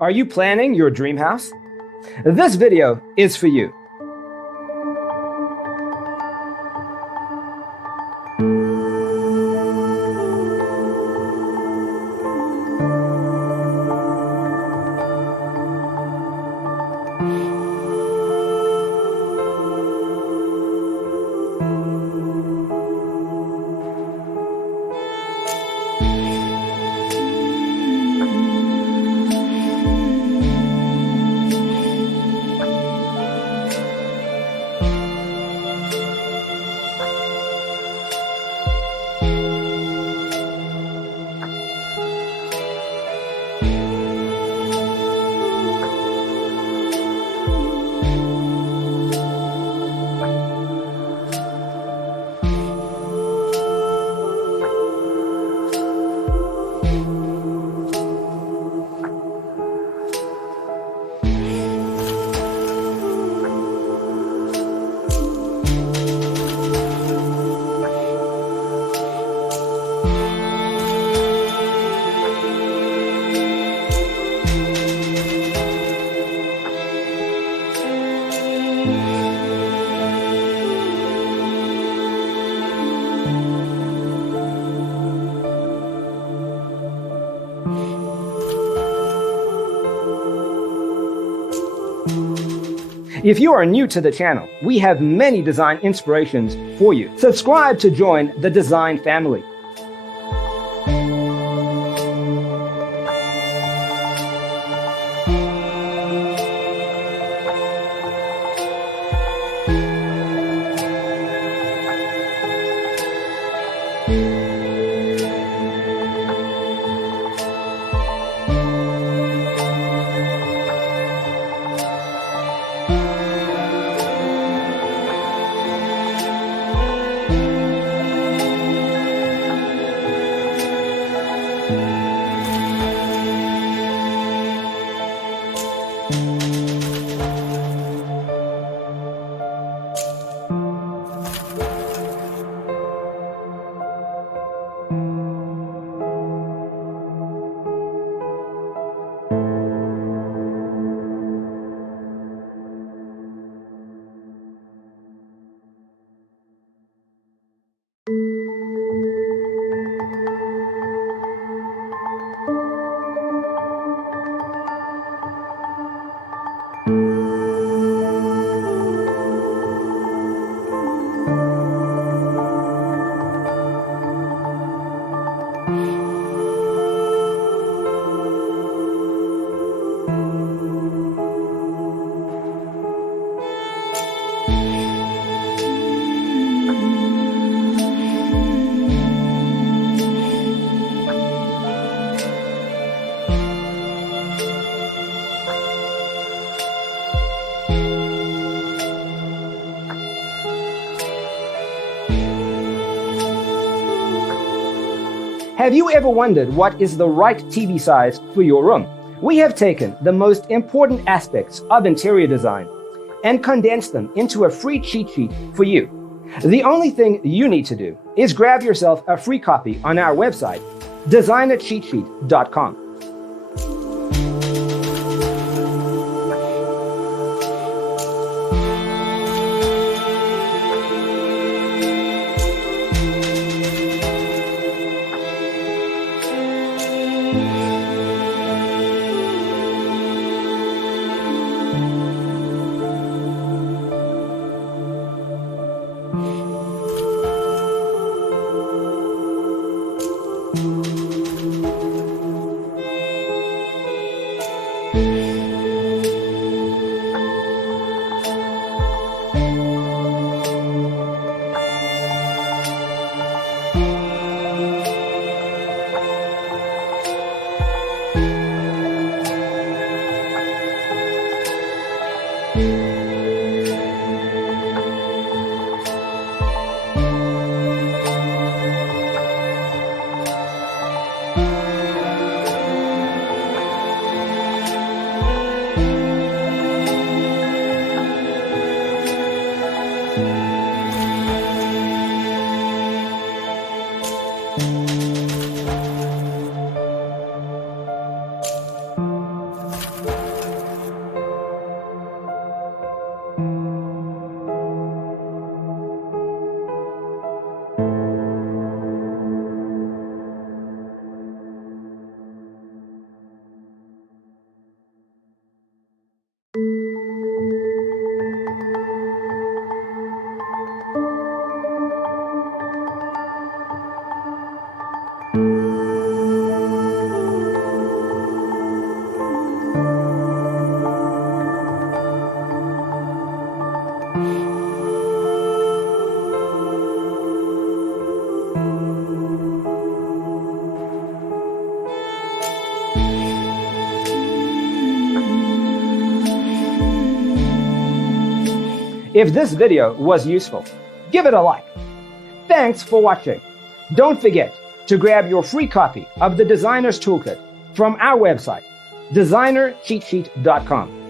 Are you planning your dream house? This video is for you. If you are new to the channel, we have many design inspirations for you. Subscribe to join the design family. Have you ever wondered what is the right TV size for your room? We have taken the most important aspects of interior design and condensed them into a free cheat sheet for you. The only thing you need to do is grab yourself a free copy on our website, designercheatsheet.com. If this video was useful, give it a like. Thanks for watching. Don't forget to grab your free copy of the Designer's Toolkit from our website, designercheatsheet.com.